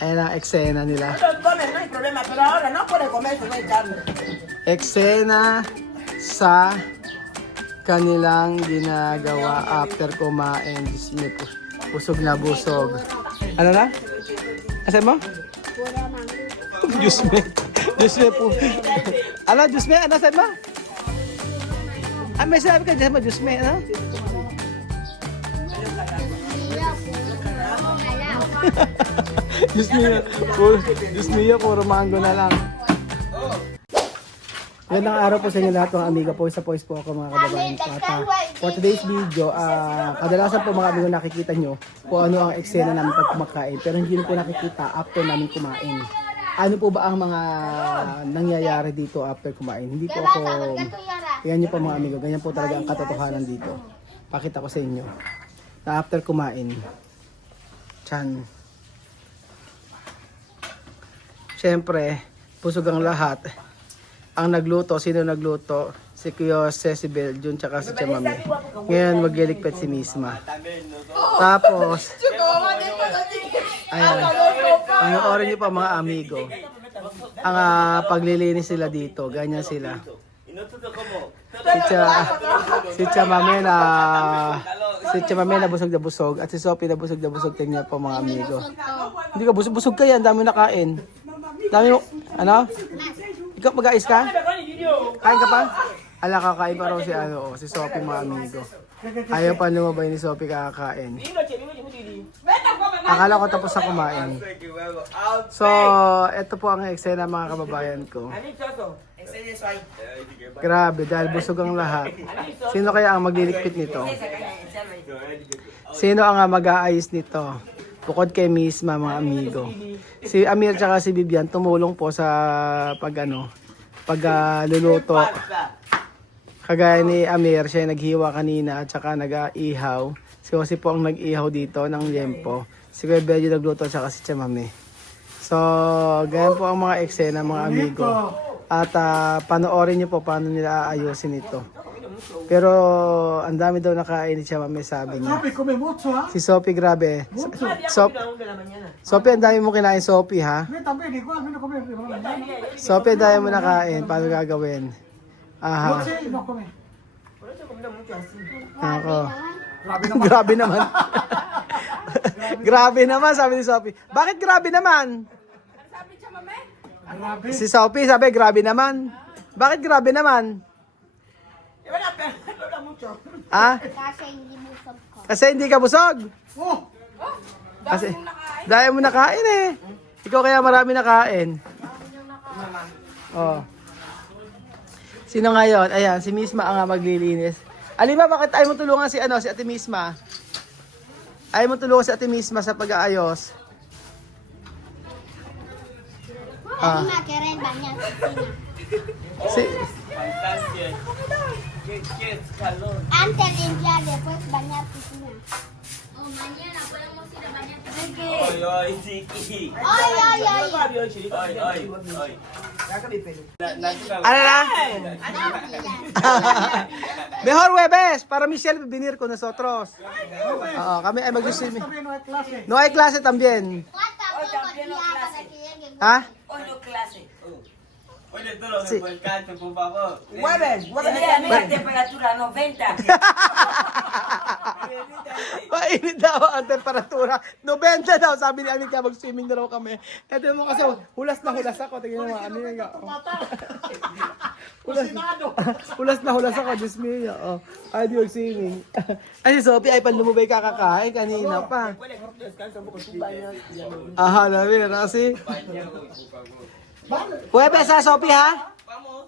Ayan ang eksena nila. Come, no hay problema, pero ahora no puede comer si no hay carne. Eksena sa kanilang ginagawa after kumain. Diyos niyo po. Busog na busog. Ano na? Asan mo? Diyos me. Diyos me po. Ano? Diyos me? Ano? Asan mo? Ah, may sinabi ka dyan mo. Diyos me. Ano? Diyos niya. Diyos niya. Puro mango na lang. Magandang araw po sa inyo lahat mga amiga. Poise po ako mga kababayan ko. At for today's video, kadalasan po mga amigo nakikita nyo kung ano ang eksena namin pag kumakain. Pero hindi nyo po nakikita after namin kumain. Ano po ba ang mga nangyayari dito after kumain? Hindi po ako, yan nyo po mga amigo, ganyan po talaga ang katotohanan dito. Pakita ko sa inyo na after kumain, tiyan. Siyempre, busog ang lahat. Ang nagluto, sino nagluto? Si Kuya Cecibel, Jun, tsaka si Chamami. Ngayon, magliligpit si Misma. Tapos, ayan, panoorin niyo pa mga amigo. Ang paglilinis sila dito, ganyan sila. Si Chamami na busog na busog, at si Sophie na busog, tingnan po mga amigo. Hindi ka busog ka yan, dami nakain. Dami mo, ano? Ikaw mag-aayos ka? Kain ka pa? Ala, kakain pa raw si Sophie mga amigo. Ayaw pa lumabay ni Sophie kakakain. Akala ko tapos na kumain. So, ito po ang eksena mga kababayan ko. Grabe, dahil busog ang lahat. Sino kaya ang magliligpit nito? Sino ang mag-aayos nito? Bukod kay Misma mga amigo. Si Amir tsaka si Vivian tumulong po sa pagluluto. Kagaya ni Amir, siya yung naghiwa kanina at saka nag-ihaw. Si Jose po ang nag-ihaw dito ng liempo. Si Kuya Benji nagluto at saka si Chamami. So, ganyan po ang mga eksena mga amigo. At panoorin niyo po paano nila aayusin ito. Pero ang dami daw nakain ni Chamami, sabi niya. Si Sophie, grabe. Sophie, ang dami mo kinain, Sophie, ha? Sophie, ang dami mo nakain. Paano gagawin? Aha. Ako. Grabe naman. Grabe naman, sabi ni Sophie. Bakit grabe naman? Si Sophie, sabi, grabe naman. Bakit grabe naman? Ah? Kasi hindi ka busog. Kasi dahil mo nakain eh. Ikaw kaya marami nakain. Oh. Sino ngayon? Ayan, si Misma ang maglilinis. Alima, bakit ayaw mo tulungan si Ate Misma? Ayaw mo tulungan si Ate Misma sa pag-aayos? Alima, keren banyak Si antes limpiar, después bañar piscina. Oh, mañana podemos ir a bañar. Oy, oy, Siki. Ay, ay, ay. Oy, oy, oy. ano na? Mejor Webes para Michelle venir con nosotros. Oo, kami ay mag-swimming. No hay clase también. Falta poco día para que llegue. Ha? Hoy no clase. Oye, tú lo que por el canto, por favor. Jueves, mira, temperatura 90. Mainit daw ang temperatura. 90 daw, sabi ni Amika, mag-swimming na raw kami. Ito mo kasi, hulas na hulas ako. Tingnan mo, ano yung hulas na hulas ako, Diyos mio. Oh. Ay, di mag-swimming. Ay, si Sophie ay panlumubay kakakain kanina pa. Aha, namin, kasi. Huwebes ha, Sophie ha?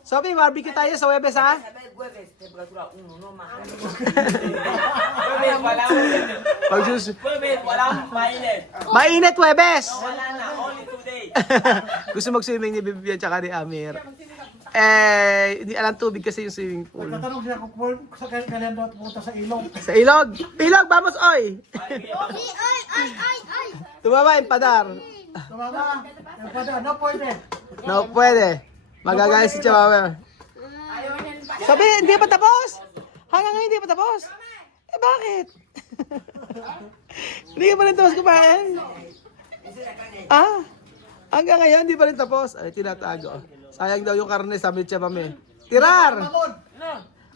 Sophie, barbecue tayo sa Huwebes ha? Jueves, temperatura 1, no más. Jueves, wala mo. Jueves, wala mo mainit. Mainit, Huwebes! Wala na, only today. Gusto mag-swimming ni Vivian tsaka ni Amir. Hindi alam tubig kasi yung swimming pool. Tatanong siya kung sa kailan daw pumunta sa ilog. Sa ilog! Ilog, vamos, oy! Sí, ay, ay, ay, ay. Tumama yung padar. Tumama, yung pada, no pwede. No, pwede. Magagaya si Chihuahua. Sabi, hindi pa tapos? Hanggang ngayon hindi pa tapos? Eh, bakit? Hindi ka pa rin tapos kumain? Ah, hanggang ngayon, di pa rin tapos. Ay, tinatago. Sayang daw yung karne, sabi niya mami. Tirar! Mamon.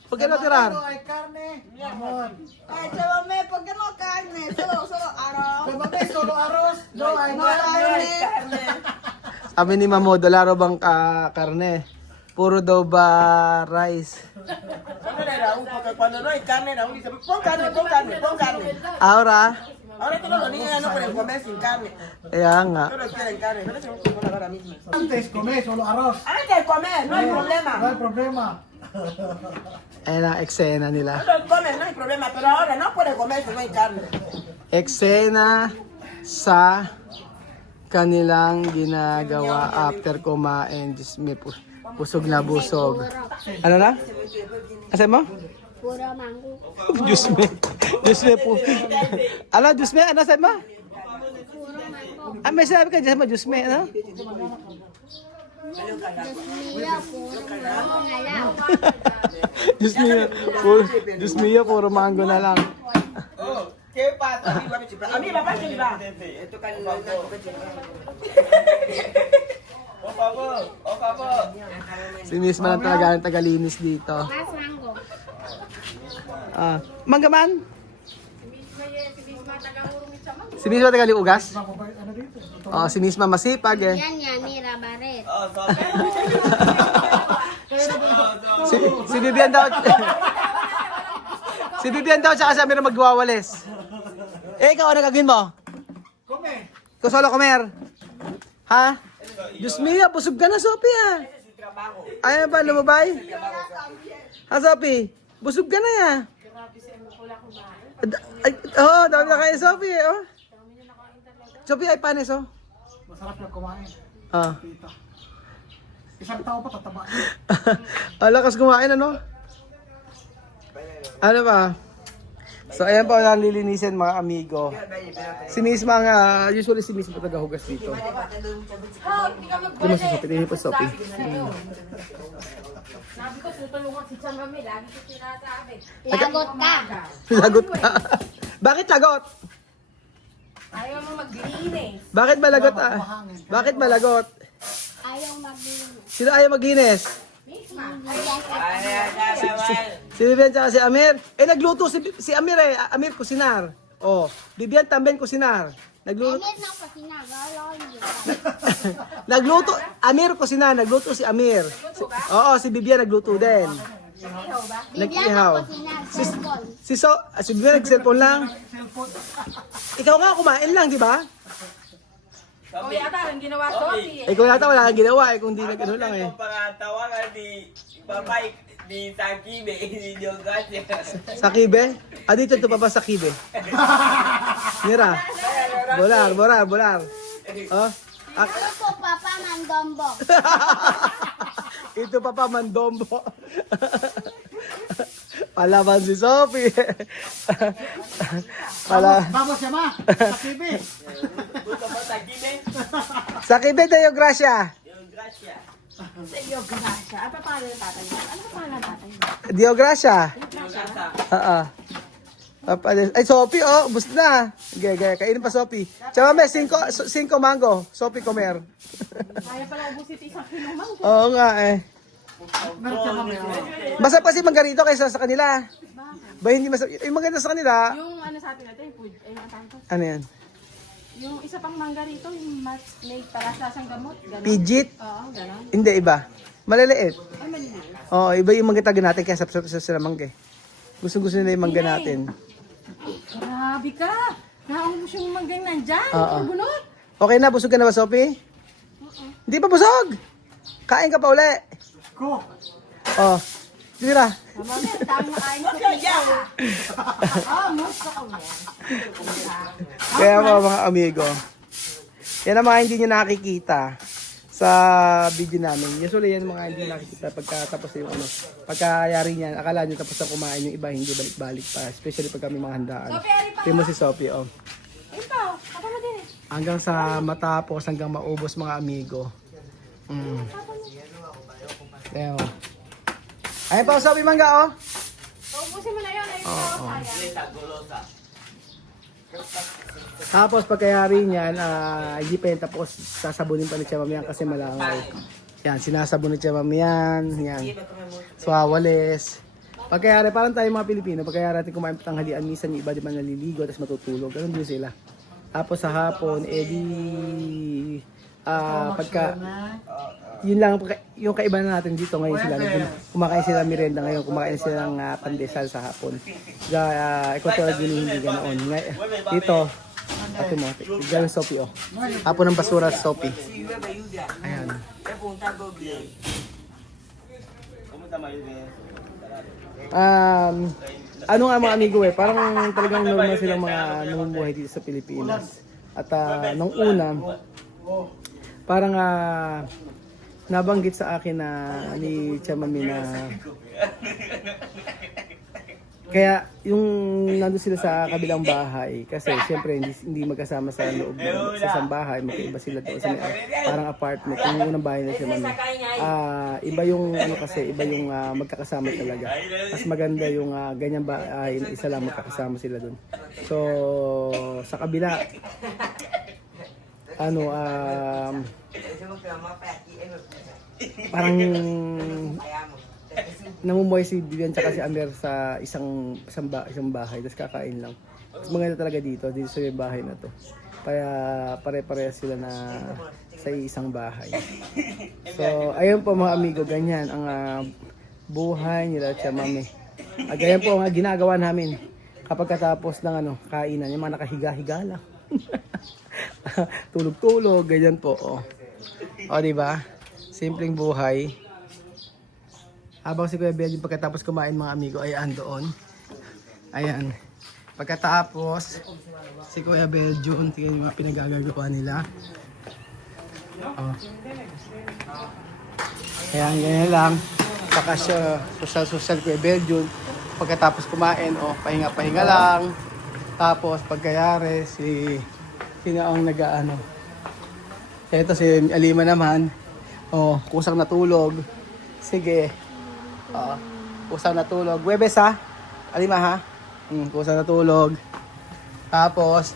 Pag ano tirar? Ano ay karne? Mamon. Ay, chavame, ¿por qué no carne? Solo araw. Kamame, solo arroz. No, ay No, carne. Sabi ni Mamo, dolaro bang karne? Puro daw ba rice? Cuando era porque cuando no hay carne, Raúl dice, pon carne, pon carne, pon carne. Ahora? Ahora todos los niños ya no pueden comer sin carne. Kaya nga. Todos quieren carne. Pero eso no se pone ahora mismo. Antes come solo arroz. Antes de comer, no hay problema. No hay problema. Ayan ang eksena nila. Todos comen, no hay problema. Pero ahora no pueden comer si no hay carne. Eksena sa kanilang ginagawa after kumain. Diyos me, busog na busog. Ano na? Asa mo? Puro mango. Diyos me. Diyos me po. Ano, Diyos me? Ano sa mo? Ah, may sabi ka dyan mo, Diyos me, ano? Mira, puro mango na lang. Diyos me, Diyos me, puro mango na lang. Oh, ¿qué pasa? A mí papá se le va. Esto cae en la Oh, papa. Oh, papa. Si Miss man ang talaga ang tagalinis dito. Mas mango. Ah, manggaman? Si Miss man tagaliugas? Ano dito? Oh, si Miss man masipag eh. Yan yan, mira, baret. Oh, sorry. Si Bibian daw. Si Bibian daw tsaka si Amir magwawalis. Eh, ikaw ano gagawin mo? Come. Ikaw solo comer. Ha? Diyos mio, busog ka na, Sophie ah. Ayaw ba, lumabay? Ha, Sophie? Busog ka na ya. Oh, dami na kayo, Sophie oh. Sophie, ay panis oh. Masarap yung kumain. Ah. Tita. Isang tao pa tataba. Alakas kumain ano? Ano ba? So ayan pa ang lilinisin mga amigo. Si Miss mga, usually si Miss tagahugas dito. Hindi mo sasapit, hindi po Sophie. Sabi ko, tutulungan si Chamami. Lagi ko sinasabi. Lagot ka. Lagot ka. Bakit lagot? Ayaw mo maglinis. Bakit ba lagot ah? Bakit ba lagot? Ayaw maglinis. Sino ayaw maglinis? Si Vivian tsaka si Amir. Eh nagluto si Amir eh. Amir kusinar. Oh, Vivian tamben kusinar. Nagluto. Amir na pa sinagalaw yun. Nagluto, Amir kusinar, nagluto si Amir. Oo, si Vivian nagluto din. Nag-ihaw. Si Vivian nag-cellphone lang. Ikaw nga kumain lang, di ba? O yata, ang ginawa Sophie eh. Ikaw yata wala kang ginawa eh, kung di nag-ano lang eh. Kung pangatawan ni Papay ni Sakibe, ni Diogasya. Sa Kibe? Ah, dito ito pa ba sa Kibe? Mira. Bolar. Oh. Ito papa mandombo. Ito pa pa mandombo. Palaban si Sophie. Vamos siya ma. Sa TV. Gusto mo Sakibe? Sa Kibe tayo, Gracia. Diogasya. Iyo, Gracia. Ano pa yung tatay mo? Ano pa ng tatay mo? Dio Gracia. Diogasya. Oo. Ay, Sophie, oh, bus na. Gaya, kainin pa, Sophie. Tsaka may 5 mango. Sophie, comer. Kaya pala ubusin isang kilong mango. Oo nga, eh. Meron siya mami. Masarap kasi manggarito kaysa sa kanila. Ba, hindi masarap. Yung maganda sa kanila, Yung ano sa atin natin, yung food, ay ang tawag ko. ano yan? Yung isa pang mangga rito, yung mas made para sa asang gamot. Ganon. Pidgit? Oo, ganon. Hindi, iba. Maliliit. Ay, maliliit. Oo, iba yung mangga taga natin kaya sa sila mangga. Gusto nila yung mangga natin. Grabe ka! Naubos yung manggang nandyan. Oo. Yung bunot. Okay na, busog ka na ba, Sophie? Hindi pa busog. Kain ka pa uli. Ko. Oh, tira. Mamami, dami na kain ko. Ah, gusto ko yan. Kaya mga amigo, yan ang mga hindi nyo nakikita sa video namin. Usually yan mga hindi nakikita pagkatapos yung ano, pagkayari niyan, akala nyo tapos na kumain yung iba, hindi balik-balik pa. Especially pag kami mga handaan. Tingnan mo si Sophie, oh. Ikaw, ako mo din eh. Hanggang sa matapos, hanggang maubos mga amigo. Kaya oh. Ayun pa, Sophie mangga, oh. Ubusin mo na yun. Ayun, Oo. Sa Golosa. Tapos pagkayari niyan, hindi pa yan tapos, sasabunin pa ni Tia Mami yan kasi malangaw. Yan, sinasabon ni Tia Mami yan. Yan. Swawales. Pagkayari, parang tayo mga Pilipino, pagkayari natin kumain patanghalian, minsan yung iba di ba naliligo, tapos matutulog. Ganun din sila. Tapos sa hapon, pagka, yun lang, yung kaiba na natin dito ngayon sila, kumakain sila merienda ngayon, kumakain sila ng pandesal sa hapon. Equatorial Guinea hindi ganoon. Dito, ate mo, gawin sopi oh. Hapon ng basura sa sopi. Ayan. Ano nga mga amigo parang talagang normal silang mga namumuhay dito sa Pilipinas. At nung una, parang nabanggit sa akin na ni Tia Mami na kaya yung nandun sila sa kabilang bahay kasi siyempre hindi magkasama sa loob sa isang bahay, magkaiba sila doon sa parang apartment. Yung unang bahay na Tia Mami, iba yung kasi iba yung magkakasama talaga. Mas maganda yung ganyan bahay, isa lang magkakasama sila doon. So sa kabila parang namumuhay si Vivian tsaka si Amer sa isang bahay, tapos kakain lang. Mas maganda talaga dito sa bahay na to. Kaya pare-pareha sila na sa isang bahay. So, ayun po mga amigo, ganyan ang buhay nila Tia Mami. Ganyan po ang ginagawa namin kapag katapos ng kainan, yung mga nakahiga-higa lang. Tulog-tulog, ganyan po. O, diba? Simpleng buhay. Habang si Kuya Belgium pagkatapos kumain mga amigo ay andoon. Ayan. Pagkatapos si Kuya Belgium, tingnan yung mga pinagagagawa nila. Ayan, ganyan lang. Saka siya, social Kuya Belgium. Pagkatapos kumain, pahinga-pahinga lang. Tapos pagkayari, sino ang nag-ano. Ito si Alima naman. Kusang natulog. Sige. Kusang natulog. Webes ha? Alima ha? Kusang natulog. Tapos,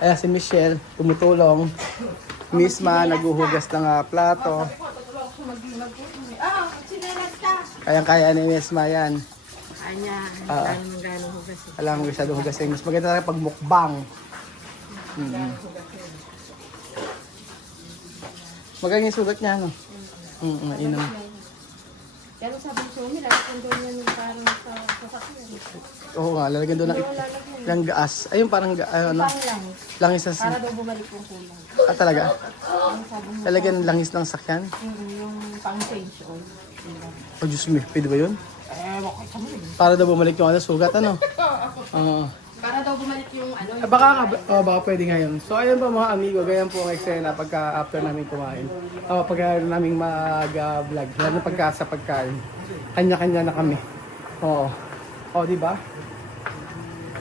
ayan si Michelle, tumutulong. Misma, naguhugas ng plato. Kayang-kaya ni Misma yan. Alam mo masyadong hugasin. Mas maganda talaga pag mukbang. Maganda yung sugat niya, no? Mainam. Pero sabi ko nila, lalagyan doon yan yung parang sa sasakyan. Oo nga, lalagyan doon ng gas. Ayun parang langis sa... Para daw bumalik yung kulang. Talaga? Ang sabi mo, Lalagyan ng langis ng sakyan? yung pang-change oil. Oh, Diyos me, pwede ba yun? Para daw bumalik yung sugat, ano? Para daw bumalik yung Baka pwede ngayon. So ayun po mga amigo, ganyan po ang eksena pagka after namin kumain. Pagka namin mag-vlog, lalo na pagka sa pagkain. Kanya-kanya na kami. Di ba?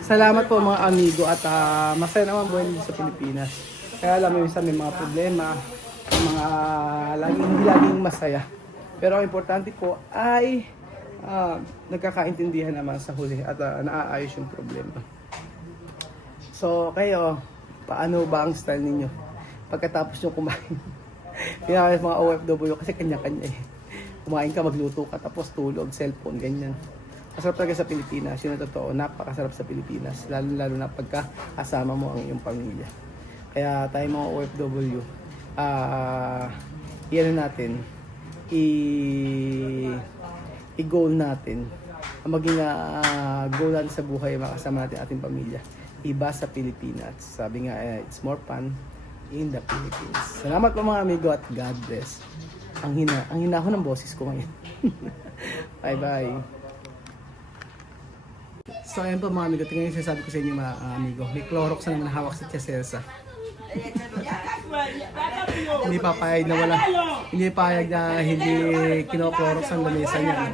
Salamat po mga amigo at masaya naman buhay dito sa Pilipinas. Kaya alam mo minsan may mga problema, hindi laging masaya. Pero ang importante po ay nagkakaintindihan naman sa huli at naaayos yung problema. So kayo, paano ba ang style ninyo? Pagkatapos nyo kumain, pinaka mga OFW kasi kanya-kanya eh. Kumain ka, magluto ka, tapos tulog, cellphone, ganyan. Masarap talaga sa Pilipinas, yun ang totoo, napakasarap sa Pilipinas. Lalo na pagka kasama mo ang iyong pamilya. Kaya tayo mga OFW, natin, i-goal natin. Ang maging goal natin sa buhay, makasama natin ating pamilya. Iba sa Pilipinas. Sabi nga, it's more fun in the Philippines. Salamat po mga amigo at God bless. Ang hina ko ng boses ko ngayon. Bye-bye. So ayan po mga amigo, tingnan yung sinasabi ko sa inyo mga amigo. May Clorox na naman hawak sa Tia Celsa. Hindi papayag na hindi kino-Clorox ang lamesa niya.